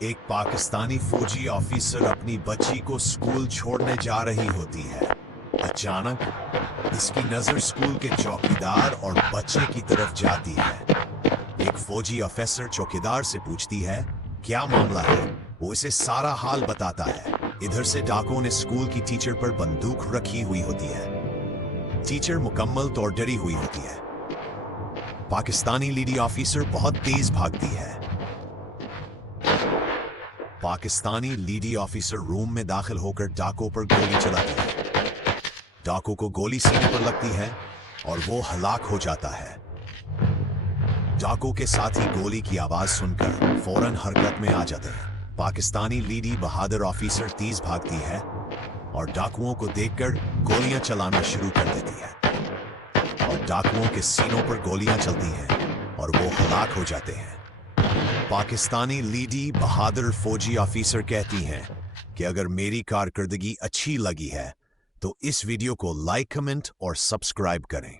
एक पाकिस्तानी फौजी ऑफिसर अपनी बच्ची को स्कूल छोड़ने जा रही होती है। अचानक इसकी नजर स्कूल के चौकीदार और बच्चे की तरफ जाती है। एक फौजी ऑफिसर चौकीदार से पूछती है, क्या मामला है? वो इसे सारा हाल बताता है। इधर से डाकुओं ने स्कूल की टीचर पर बंदूक रखी हुई होती है। टीचर मुकम्मल तौर डरी हुई होती है। पाकिस्तानी लेडी ऑफिसर बहुत तेज भागती है। पाकिस्तानी लेडी ऑफिसर रूम में दाखिल होकर डाकुओं पर गोली चलाती है। डाकू को गोली सीने पर लगती है और वो हलाक हो जाता है। डाकू के साथी गोली की आवाज सुनकर फौरन हरकत में आ जाते हैं। पाकिस्तानी लेडी बहादुर ऑफिसर तेज भागती है और डाकुओं को देखकर गोलियां चलाना शुरू कर देती है और डाकुओं के सीनों पर गोलियां चलती हैं और वो हलाक हो जाते हैं। पाकिस्तानी लेडी बहादुर फौजी ऑफिसर कहती हैं कि अगर मेरी कारकर्दगी अच्छी लगी है तो इस वीडियो को लाइक, कमेंट और सब्सक्राइब करें।